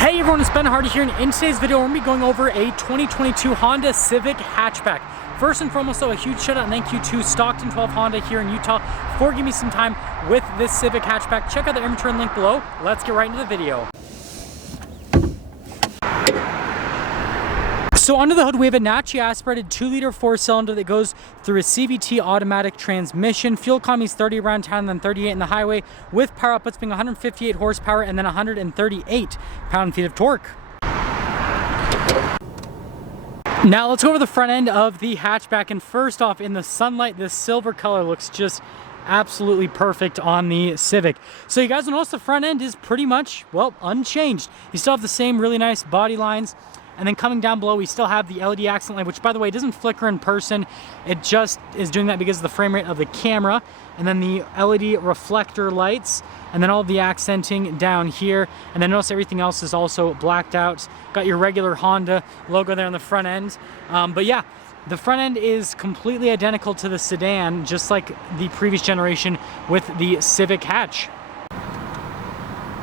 Hey everyone, it's Ben Hardy here, and in today's video we're going to be going over a 2022 Honda Civic Hatchback. First and foremost though, a huge shout out and thank you to Stockton 12 Honda here in Utah for giving me some time with this Civic Hatchback. Check out the inventory link below. Let's get right into the video. So under the hood we have a naturally aspirated 2-liter 4-cylinder that goes through a CVT automatic transmission. Fuel economy is 30 around town and then 38 in the highway, with power outputs being 158 horsepower and then 138 pound-feet of torque. Now let's go over the front end of the hatchback, and first off, in the sunlight, this silver color looks just absolutely perfect on the Civic. So you guys will notice the front end is pretty much, well, unchanged. You still have the same really nice body lines. And then coming down below, we still have the LED accent light, which by the way, doesn't flicker in person. It just is doing that because of the frame rate of the camera. And then the LED reflector lights, and then all the accenting down here. And then notice everything else is also blacked out. Got your regular Honda logo there on the front end. But yeah, the front end is completely identical to the sedan, just like the previous generation with the Civic Hatch.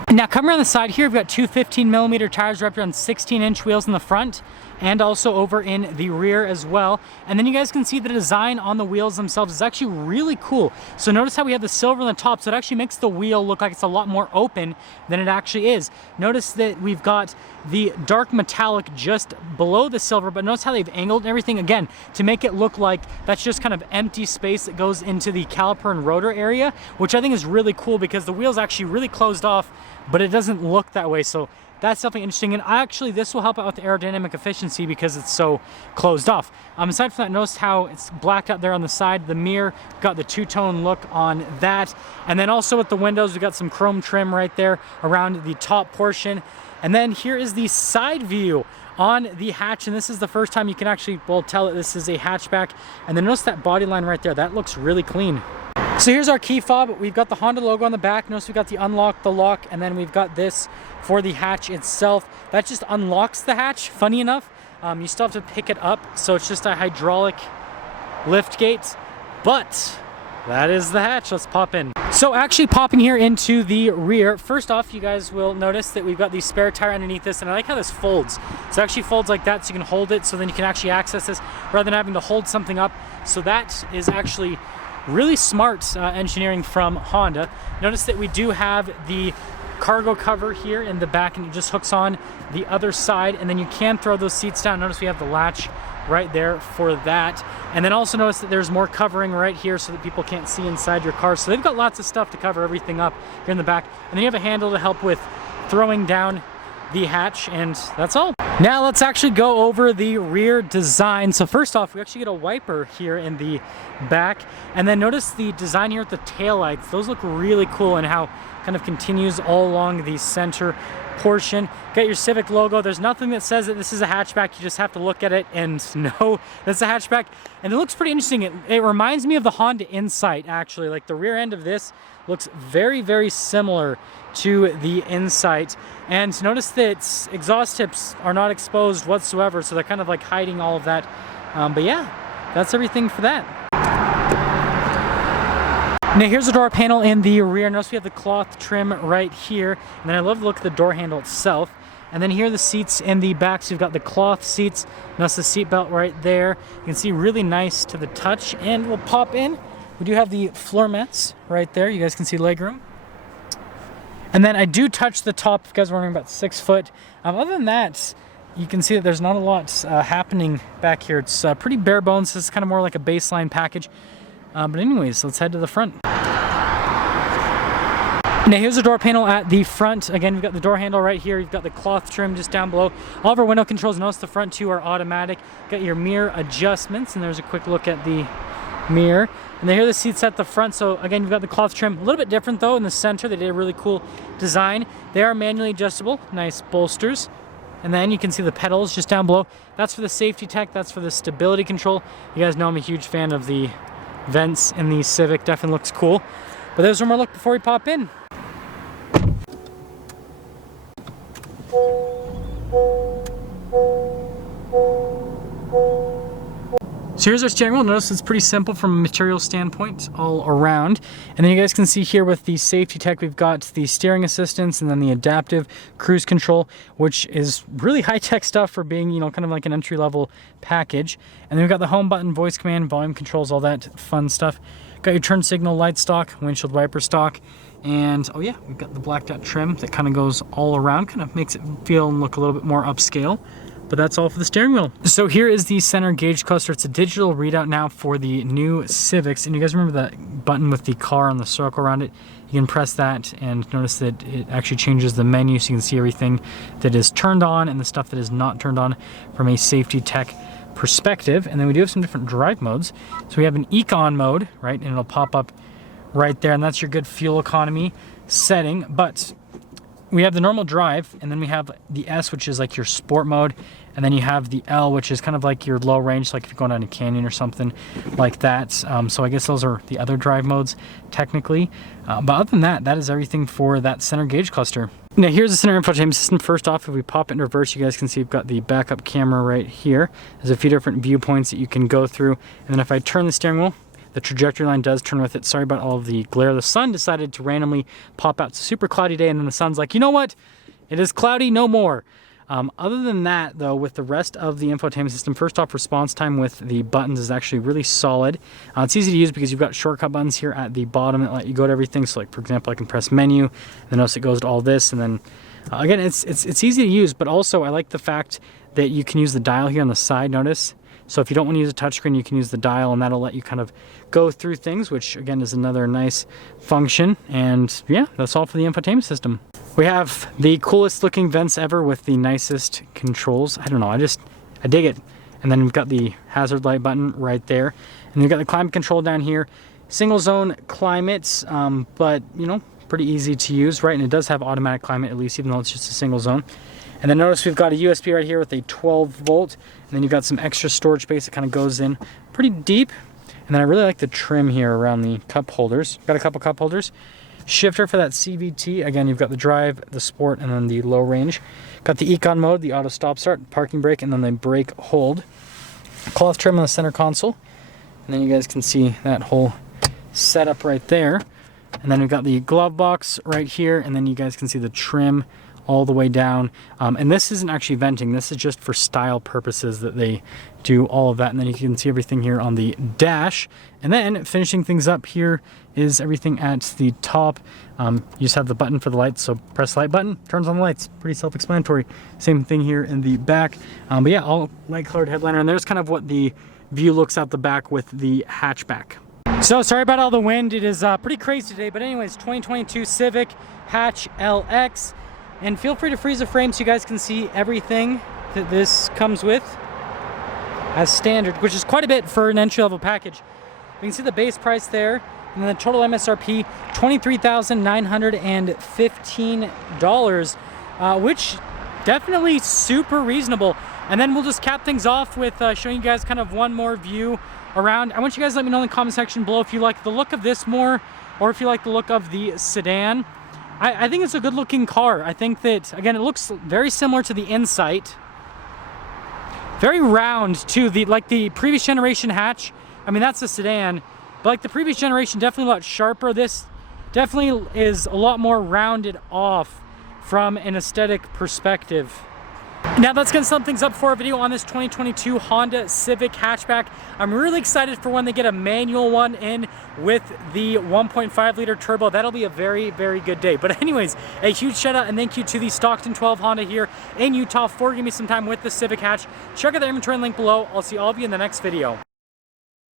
Now coming around the side here, we've got two 15mm tires wrapped around 16-inch wheels in the front and also over in the rear as well. And then you guys can see the design on the wheels themselves is actually really cool. So notice how we have the silver on the top, so it actually makes the wheel look like it's a lot more open than it actually is. Notice that we've got the dark metallic just below the silver, but notice how they've angled everything again to make it look like that's just kind of empty space that goes into the caliper and rotor area, which I think is really cool because the wheel's actually really closed off, but it doesn't look that way. So that's something interesting, and actually this will help out with the aerodynamic efficiency because it's so closed off. Aside from that, notice how it's blacked out there on the side. The mirror got the two-tone look on that, and then also with the windows we got some chrome trim right there around the top portion. And then here is the side view on the hatch, and this is the first time you can actually, well, tell that this is a hatchback. And then notice that body line right there, that looks really clean. So here's our key fob. We've got the Honda logo on the back. Notice we've got the unlock, the lock, and then we've got this for the hatch itself. That just unlocks the hatch, funny enough. You still have to pick it up, so it's just a hydraulic lift gate, but that is the hatch. Let's pop in. So actually popping here into the rear, first off, you guys will notice that we've got the spare tire underneath this, and I like how this folds. So it actually folds like that, so you can hold it, so then you can actually access this rather than having to hold something up. So that is actually really smart engineering from Honda. Notice that we do have the cargo cover here in the back, and it just hooks on the other side, and then you can throw those seats down. Notice we have the latch right there for that. And then also notice that there's more covering right here so that people can't see inside your car. So they've got lots of stuff to cover everything up here in the back. And then you have a handle to help with throwing down the hatch, and that's all. Now let's actually go over the rear design. So first off, we actually get a wiper here in the back, and then notice the design here with the taillights. Those look really cool, and how kind of continues all along the center portion. Got your Civic logo. There's nothing that says that this is a hatchback. You just have to look at it and know that's a hatchback, and it looks pretty interesting. It reminds me of the Honda Insight, actually. Like the rear end of this looks very, very similar to the Insight. And notice that exhaust tips are not exposed whatsoever, so they're kind of like hiding all of that. But yeah, that's everything for that. Now here's the door panel in the rear. Notice we have the cloth trim right here. And then I love the look of the door handle itself. And then here are the seats in the back. So you've got the cloth seats. Notice the seat belt right there. You can see really nice to the touch. And we'll pop in. We do have the floor mats right there. You guys can see legroom. And then I do touch the top, if you guys are wondering, about 6 foot. Other than that, you can see that there's not a lot happening back here. It's pretty bare bones. This is kind of more like a baseline package. But anyways, let's head to the front. Now here's the door panel at the front. Again, we've got the door handle right here. You've got the cloth trim just down below. All of our window controls, notice the front two are automatic. Got your mirror adjustments, and there's a quick look at the mirror. And then here are the seats at the front. So again, you've got the cloth trim. A little bit different though in the center. They did a really cool design. They are manually adjustable, nice bolsters. And then you can see the pedals just down below. That's for the safety tech. That's for the stability control. You guys know I'm a huge fan of the vents in the Civic. Definitely looks cool. But there's one more look before we pop in. So here's our steering wheel. Notice it's pretty simple from a material standpoint all around. And then you guys can see here with the safety tech, we've got the steering assistance and then the adaptive cruise control, which is really high-tech stuff for being, you know, kind of like an entry-level package. And then we've got the home button, voice command, volume controls, all that fun stuff. Got your turn signal light stock, windshield wiper stock, and oh yeah, we've got the blacked out trim that kind of goes all around, kind of makes it feel and look a little bit more upscale. But that's all for the steering wheel. So here is the center gauge cluster. It's a digital readout now for the new Civics. And you guys remember that button with the car on the circle around it? You can press that and notice that it actually changes the menu so you can see everything that is turned on and the stuff that is not turned on from a safety tech perspective. And then we do have some different drive modes. So we have an econ mode, right? And it'll pop up right there. And that's your good fuel economy setting. But we have the normal drive, and then we have the S, which is like your sport mode, and then you have the L, which is kind of like your low range, like if you're going down a canyon or something like that. So I guess those are the other drive modes, technically. But other than that, that is everything for that center gauge cluster. Now here's the center infotainment system. First off, if we pop it in reverse, you guys can see we've got the backup camera right here. There's a few different viewpoints that you can go through. And then if I turn the steering wheel, the trajectory line does turn with it. Sorry about all of the glare. The sun decided to randomly pop out. It's a super cloudy day, and then the sun's like, you know what? It is cloudy, no more. Other than that, though, with the rest of the infotainment system, first off, response time with the buttons is actually really solid. It's easy to use because you've got shortcut buttons here at the bottom that let you go to everything. So, like, for example, I can press menu, then notice it goes to all this, and then, again, it's easy to use, but also I like the fact that you can use the dial here on the side, notice. So if you don't want to use a touchscreen, you can use the dial, and that'll let you kind of go through things, which again is another nice function. And yeah, that's all for the infotainment system. We have the coolest looking vents ever with the nicest controls. I don't know, I dig it. And then we've got the hazard light button right there. And we've got the climate control down here. Single zone climate, but you know, pretty easy to use, right? And it does have automatic climate, at least, even though it's just a single zone. And then notice we've got a USB right here with a 12 volt, and then you've got some extra storage space that kind of goes in pretty deep. And then I really like the trim here around the cup holders. Got a couple cup holders. Shifter for that CVT. Again, you've got the drive, the sport, and then the low range. Got the econ mode, the auto stop start, parking brake, and then the brake hold. Cloth trim on the center console. And then you guys can see that whole setup right there. And then we've got the glove box right here, and then you guys can see the trim all the way down. And this isn't actually venting, this is just for style purposes that they do all of that. And then you can see everything here on the dash. And then finishing things up here is everything at the top. You just have the button for the lights, so press the light button, turns on the lights. Pretty self-explanatory. Same thing here in the back. But yeah, all light colored headliner, and there's kind of what the view looks out the back with the hatchback. So sorry about all the wind, it is pretty crazy today, but anyways, 2022 Civic Hatch LX. And feel free to freeze the frame so you guys can see everything that this comes with as standard, which is quite a bit for an entry-level package. We can see the base price there, and then the total MSRP, $23,915, which definitely super reasonable. And then we'll just cap things off with showing you guys kind of one more view around. I want you guys to let me know in the comment section below if you like the look of this more, or if you like the look of the sedan. I think it's a good looking car. I think that, again, it looks very similar to the Insight. Very round too, like the previous generation hatch. I mean, that's a sedan, but like the previous generation, definitely a lot sharper. This definitely is a lot more rounded off from an aesthetic perspective. Now that's going to sum things up for a video on this 2022 Honda Civic Hatchback. I'm really excited for when they get a manual one in with the 1.5 liter turbo. That'll be a very, very good day. But anyways, a huge shout out and thank you to the Stockton 12 Honda here in Utah for giving me some time with the Civic Hatch. Check out the inventory link below. I'll see all of you in the next video.